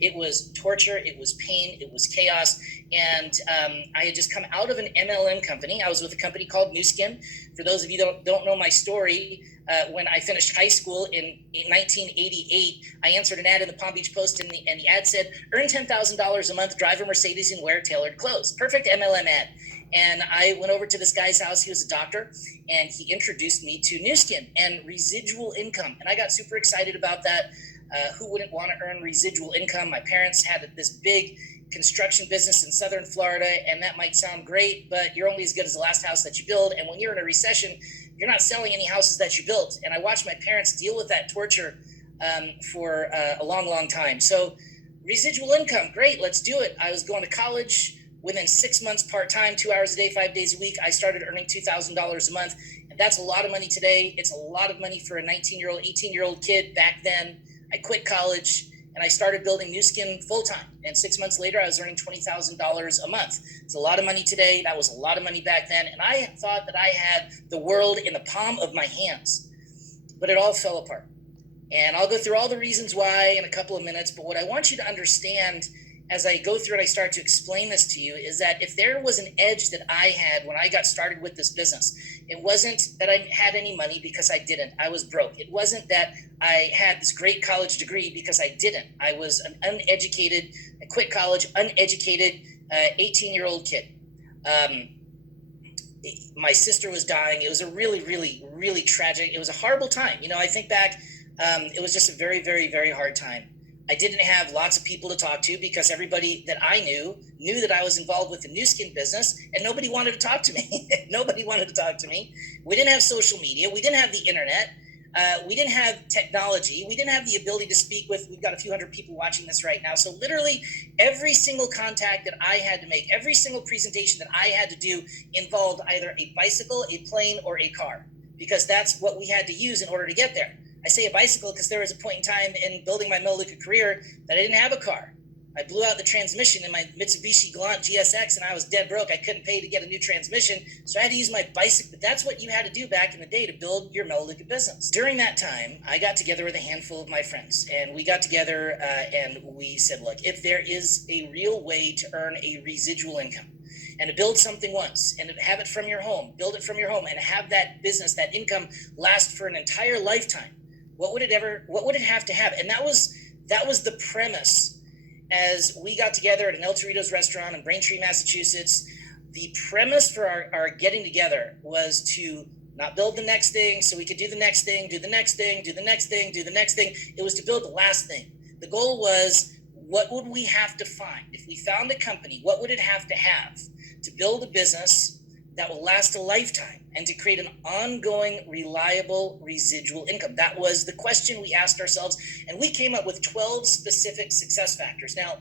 It was torture, it was pain, it was chaos. And I had just come out of an MLM company. I was with a company called Nu Skin. For those of you that don't know my story, when I finished high school in 1988, I answered an ad in the Palm Beach Post, and the ad said, earn $10,000 a month, drive a Mercedes, and wear tailored clothes. Perfect MLM ad. And I went over to this guy's house. He was a doctor, and he introduced me to Nu Skin and residual income. And I got super excited about that. Who wouldn't want to earn residual income? My parents had this big construction business in Southern Florida, and that might sound great, but you're only as good as the last house that you build. And when you're in a recession, you're not selling any houses that you built. And I watched my parents deal with that torture for a long, long time. So residual income, great, let's do it. I was going to college. Within 6 months, part-time, 2 hours a day, 5 days a week, I started earning $2,000 a month. And that's a lot of money today. It's a lot of money for a 19-year-old, 18-year-old kid back then. I quit college and I started building Nu Skin full-time. And 6 months later, I was earning $20,000 a month. It's a lot of money today. That was a lot of money back then. And I thought that I had the world in the palm of my hands, but it all fell apart. And I'll go through all the reasons why in a couple of minutes. But what I want you to understand as I go through and I start to explain this to you is that if there was an edge that I had when I got started with this business, it wasn't that I had any money, because I didn't. I was broke. It wasn't that I had this great college degree, because I didn't. I was an uneducated, I quit college, uneducated 18-year-old kid. My sister was dying. It was a really, really, really tragic, it was a horrible time. You know, I think back, it was just a very, very, very hard time. I didn't have lots of people to talk to, because everybody that I knew that I was involved with the Nu Skin business, and nobody wanted to talk to me. Nobody wanted to talk to me. We didn't have social media. We didn't have the internet. We didn't have technology. We didn't have the ability to speak with, we've got a few hundred people watching this right now. So literally every single contact that I had to make, every single presentation that I had to do involved either a bicycle, a plane, or a car, because that's what we had to use in order to get there. I say a bicycle because there was a point in time in building my Melaleuca career that I didn't have a car. I blew out the transmission in my Mitsubishi Galant GSX, and I was dead broke. I couldn't pay to get a new transmission, so I had to use my bicycle. But that's what you had to do back in the day to build your Melaleuca business. During that time, I got together with a handful of my friends, and we got together and we said, look, if there is a real way to earn a residual income, and to build something once and to have it from your home, build it from your home, and have that business, that income last for an entire lifetime, what would it have to have? And that was the premise as we got together at an El Torito's restaurant in Braintree, Massachusetts. The premise for our getting together was to not build the next thing so we could do the next thing, do the next thing, do the next thing, do the next thing. It was to build the last thing. The goal was, what would we have to find? If we found a company, what would it have to build a business that will last a lifetime and to create an ongoing, reliable residual income? That was the question we asked ourselves, and we came up with 12 specific success factors. Now,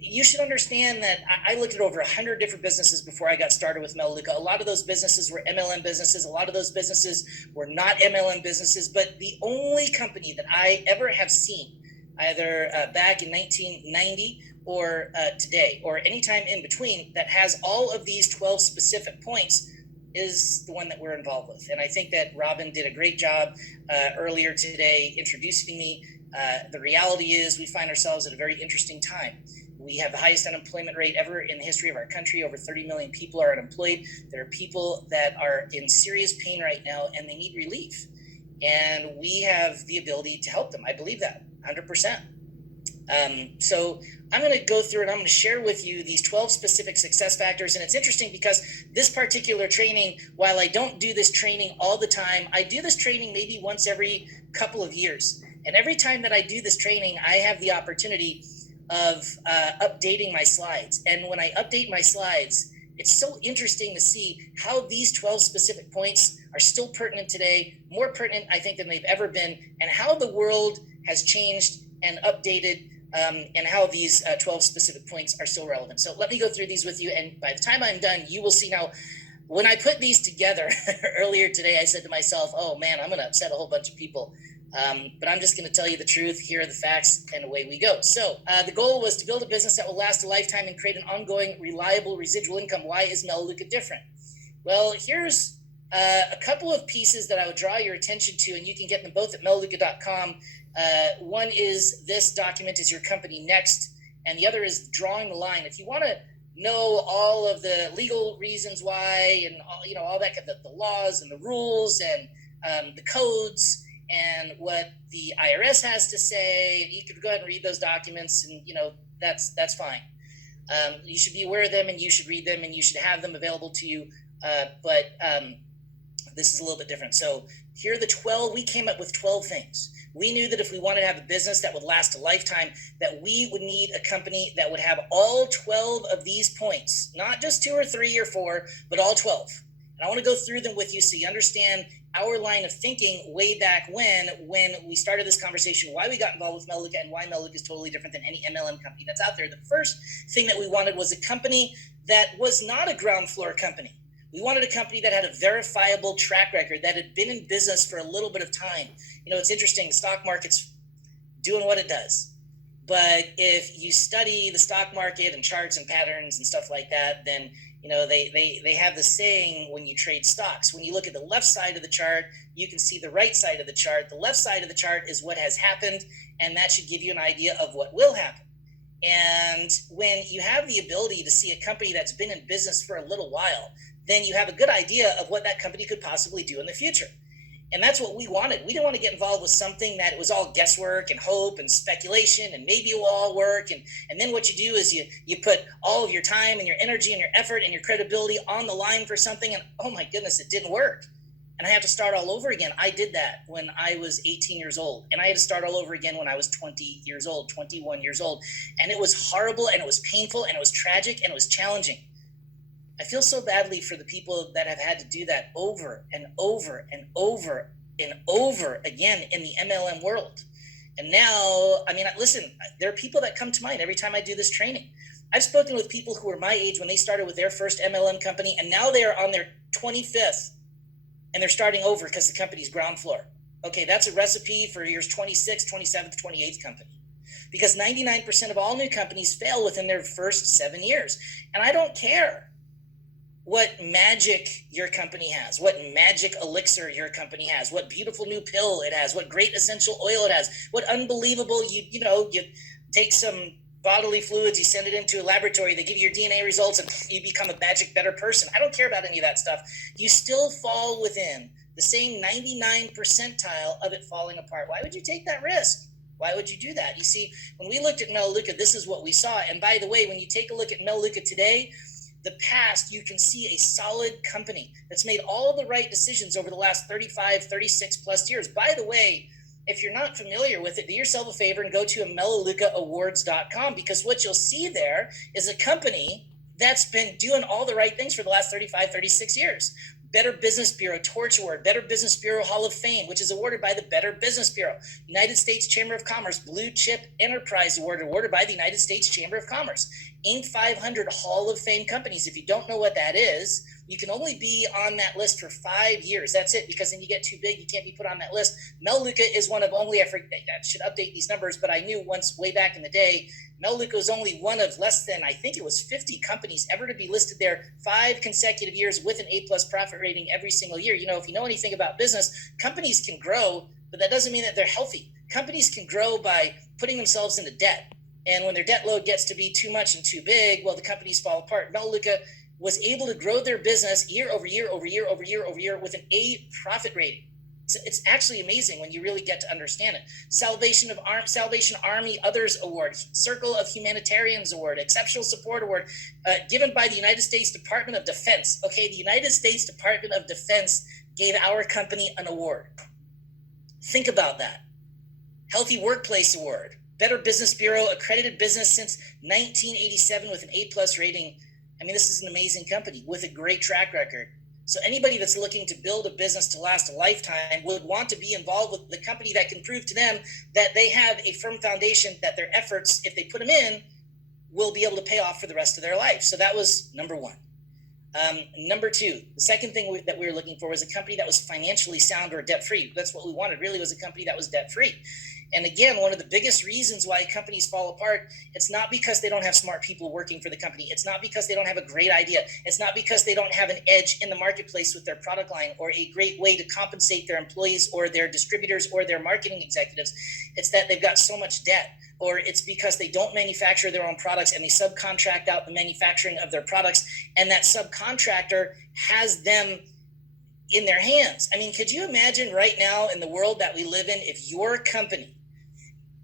you should understand that I looked at over 100 different businesses before I got started with Melaleuca. A lot of those businesses were MLM businesses. A lot of those businesses were not MLM businesses, but the only company that I ever have seen, either back in 1990 or today, or anytime in between, that has all of these 12 specific points is the one that we're involved with. And I think that Robin did a great job earlier today introducing me. The reality is we find ourselves at a very interesting time. We have the highest unemployment rate ever in the history of our country. Over 30 million people are unemployed. There are people that are in serious pain right now, and they need relief. And we have the ability to help them. I believe that 100%. So I'm going to go through and I'm going to share with you these 12 specific success factors. And it's interesting because this particular training, while I don't do this training all the time, I do this training maybe once every couple of years. And every time that I do this training, I have the opportunity of updating my slides. And when I update my slides, it's so interesting to see how these 12 specific points are still pertinent today, more pertinent, I think, than they've ever been, and how the world has changed and updated, and how these 12 specific points are still relevant. So let me go through these with you, and by the time I'm done, you will see. Now, when I put these together earlier today, I said to myself, oh man, I'm going to upset a whole bunch of people. But I'm just going to tell you the truth. Here are the facts, and away we go. So the goal was to build a business that will last a lifetime and create an ongoing, reliable residual income. Why is Melaleuca different? Well, here's a couple of pieces that I would draw your attention to, and you can get them both at melaleuca.com. One is this document is your company next, and the other is drawing the line. If you want to know all of the legal reasons why, and all that, the laws and the rules and the codes and what the IRS has to say, you could go ahead and read those documents, and that's fine. You should be aware of them, and you should read them, and you should have them available to you. But this is a little bit different. So here are the 12. We came up with 12 things. We knew that if we wanted to have a business that would last a lifetime, that we would need a company that would have all 12 of these points, not just 2 or 3 or 4, but all 12. And I want to go through them with you so you understand our line of thinking way back when we started this conversation, why we got involved with Melaleuca and why Melaleuca is totally different than any MLM company that's out there. The first thing that we wanted was a company that was not a ground floor company. We wanted a company that had a verifiable track record, that had been in business for a little bit of time. It's interesting, the stock market's doing what it does. But if you study the stock market and charts and patterns and stuff like that, then they have the saying when you trade stocks. When you look at the left side of the chart, you can see the right side of the chart. The left side of the chart is what has happened, and that should give you an idea of what will happen. And when you have the ability to see a company that's been in business for a little while, then you have a good idea of what that company could possibly do in the future. And that's what we wanted. We didn't want to get involved with something that was all guesswork and hope and speculation and maybe it will all work. And then what you do is you put all of your time and your energy and your effort and your credibility on the line for something, and oh my goodness, it didn't work. And I have to start all over again. I did that when I was 18 years old, and I had to start all over again when I was 20 years old, 21 years old. And it was horrible, and it was painful, and it was tragic, and it was challenging. I feel so badly for the people that have had to do that over and over and over and over again in the MLM world. And now, listen, there are people that come to mind every time I do this training. I've spoken with people who were my age when they started with their first MLM company, and now they are on their 25th, and they're starting over because the company's ground floor. Okay, that's a recipe for your 26th, 27th, 28th company. Because 99% of all new companies fail within their first 7 years. And I don't care what magic your company has, what magic elixir your company has, what beautiful new pill it has, what great essential oil it has, what unbelievable, you take some bodily fluids, you send it into a laboratory, they give you your DNA results, and you become a magic better person. I don't care about any of that stuff. You still fall within the same 99 percentile of it falling apart. Why would you take that risk? Why would you do that? You see, when we looked at Melaleuca, this is what we saw. And by the way, when you take a look at Melaleuca today, the past, you can see a solid company that's made all the right decisions over the last 35, 36 plus years. By the way, if you're not familiar with it, do yourself a favor and go to melaleucaawards.com, because what you'll see there is a company that's been doing all the right things for the last 35, 36 years. Better Business Bureau Torch Award, Better Business Bureau Hall of Fame, which is awarded by the Better Business Bureau, United States Chamber of Commerce Blue Chip Enterprise Award, awarded by the United States Chamber of Commerce, Inc. 500 Hall of Fame companies. If you don't know what that is, you can only be on that list for 5 years. That's it, because then you get too big, you can't be put on that list. Melaleuca is one of only, I should update these numbers, but I knew once way back in the day, Melaleuca was only one of less than, I think it was 50 companies ever to be listed there 5 consecutive years with an A+ profit rating every single year. If you know anything about business, companies can grow, but that doesn't mean that they're healthy. Companies can grow by putting themselves into debt. And when their debt load gets to be too much and too big, well, the companies fall apart. Melaleuca was able to grow their business year over year over year over year over year with an A profit rating. It's actually amazing when you really get to understand it. Salvation Army Others Award, Circle of Humanitarians Award, Exceptional Support Award, given by the United States Department of Defense. Okay, the United States Department of Defense gave our company an award. Think about that. Healthy Workplace Award, Better Business Bureau, accredited business since 1987 with an A+ rating. This is an amazing company with a great track record. So anybody that's looking to build a business to last a lifetime would want to be involved with the company that can prove to them that they have a firm foundation, that their efforts, if they put them in, will be able to pay off for the rest of their life. So that was number one. Number two, the second thing that we were looking for was a company that was financially sound or debt-free. That's what we wanted, really, was a company that was debt-free. And again, one of the biggest reasons why companies fall apart, it's not because they don't have smart people working for the company. It's not because they don't have a great idea. It's not because they don't have an edge in the marketplace with their product line or a great way to compensate their employees or their distributors or their marketing executives. It's that they've got so much debt, or it's because they don't manufacture their own products and they subcontract out the manufacturing of their products, and that subcontractor has them in their hands. I mean, could you imagine right now in the world that we live in, if your company,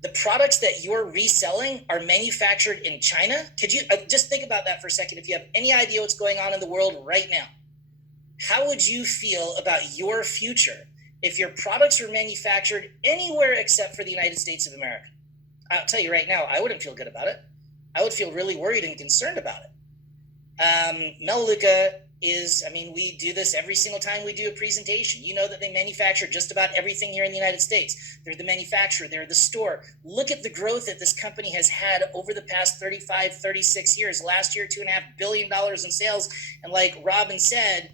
the products that you're reselling are manufactured in China? Could you just think about that for a second? If you have any idea what's going on in the world right now, how would you feel about your future if your products were manufactured anywhere except for the United States of America? I'll tell you right now, I wouldn't feel good about it. I would feel really worried and concerned about it. Melaleuca is, I mean, we do this every single time we do a presentation. You know that they manufacture just about everything here in the United States. They're the manufacturer, they're the store. Look at the growth that this company has had over the past 35, 36 years. Last year, $2.5 billion in sales. And like Robin said,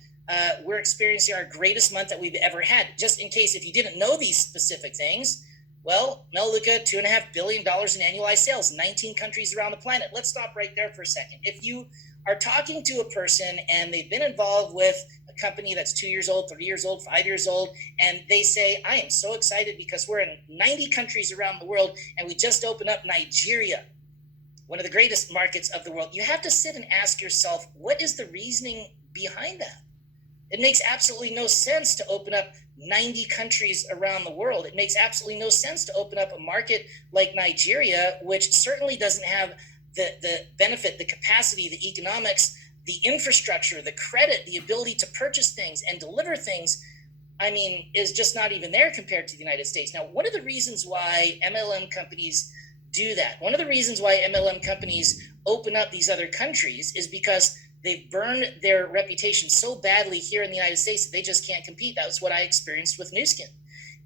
we're experiencing our greatest month that we've ever had. Just in case if you didn't know these specific things, well, Melaleuca, $2.5 billion in annualized sales, 19 countries around the planet. Let's stop right there for a second. If you are talking to a person and they've been involved with a company that's 2 years old, 3 years old, 5 years old, and they say, I am so excited because we're in 90 countries around the world and we just opened up Nigeria, one of the greatest markets of the world. You have to sit and ask yourself, what is the reasoning behind that? It makes absolutely no sense to open up 90 countries around the world. It makes absolutely no sense to open up a market like Nigeria, which certainly doesn't have the benefit, the capacity, the economics, the infrastructure, the credit, the ability to purchase things and deliver things, I mean, is just not even there compared to the United States. Now, one of the reasons why MLM companies do that, one of the reasons why MLM companies open up these other countries is because they've burned their reputation so badly here in the United States that they just can't compete. That was what I experienced with Nu Skin.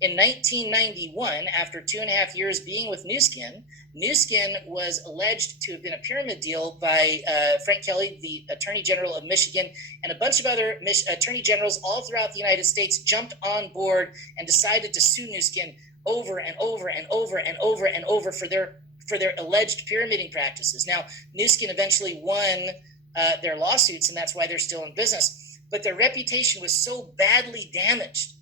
In 1991, after 2.5 years being with Nu Skin, Nu Skin was alleged to have been a pyramid deal by Frank Kelly, the Attorney General of Michigan, and a bunch of other attorney generals all throughout the United States jumped on board and decided to sue Nu Skin over and over and over and over and over for their alleged pyramiding practices. Now, Nu Skin eventually won their lawsuits, and that's why they're still in business. But their reputation was so badly damaged.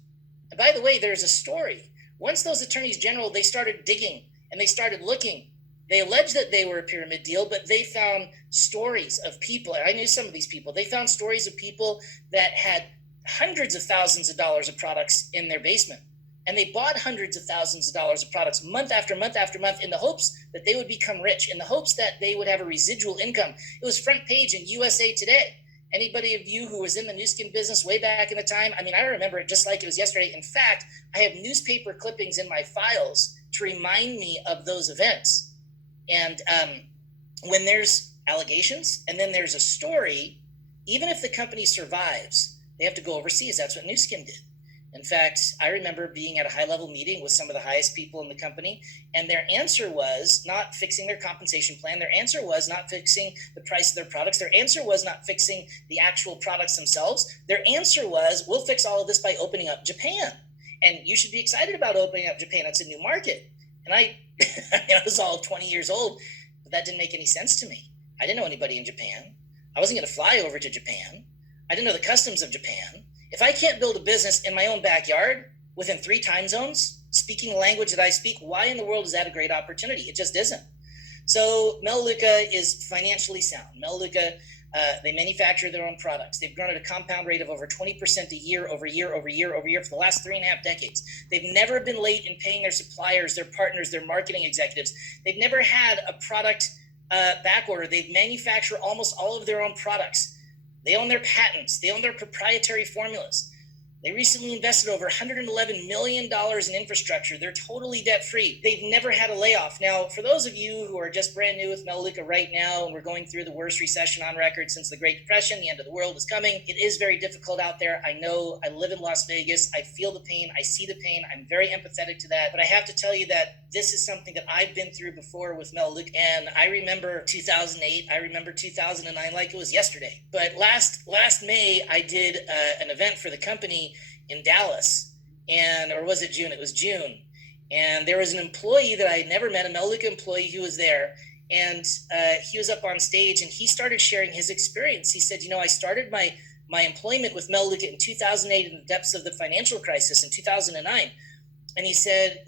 And by the way, there's a story. Once those attorneys general, they started digging and they started looking. They alleged that they were a pyramid deal, but they found stories of people. I knew some of these people. They found stories of people that had hundreds of thousands of dollars of products in their basement. And they bought hundreds of thousands of dollars of products month after month after month in the hopes that they would become rich, in the hopes that they would have a residual income. It was front page in USA Today. Anybody of you who was in the Nu Skin business way back in the time, I mean, I remember it just like it was yesterday. In fact, I have newspaper clippings in my files to remind me of those events. And when there's allegations and then there's a story, even if the company survives, they have to go overseas. That's what Nu Skin did. In fact, I remember being at a high-level meeting with some of the highest people in the company, and their answer was not fixing their compensation plan. Their answer was not fixing the price of their products. Their answer was not fixing the actual products themselves. Their answer was, we'll fix all of this by opening up Japan. And you should be excited about opening up Japan. It's a new market. And I was all 20 years old, but that didn't make any sense to me. I didn't know anybody in Japan. I wasn't going to fly over to Japan. I didn't know the customs of Japan. If I can't build a business in my own backyard within 3 time zones, speaking the language that I speak, why in the world is that a great opportunity? It just isn't. So Melaleuca is financially sound. Melaleuca, they manufacture their own products. They've grown at a compound rate of over 20% a year over year over year over year for the last 3.5 decades. They've never been late in paying their suppliers, their partners, their marketing executives. They've never had a product back order. They manufacture almost all of their own products. They own their patents. They own their proprietary formulas. They recently invested over $111 million in infrastructure. They're totally debt-free. They've never had a layoff. Now, for those of you who are just brand new with Melaleuca right now, and we're going through the worst recession on record since the Great Depression, the end of the world is coming. It is very difficult out there. I know. I live in Las Vegas. I feel the pain. I see the pain. I'm very empathetic to that. But I have to tell you that this is something that I've been through before with Melaleuca. And I remember 2008. I remember 2009 like it was yesterday. But last May, I did an event for the company in Dallas, or was it June? It was June. And there was an employee that I had never met, a Melaleuca employee who was there. And he was up on stage and he started sharing his experience. He said, I started my employment with Melaleuca in 2008 in the depths of the financial crisis in 2009. And he said,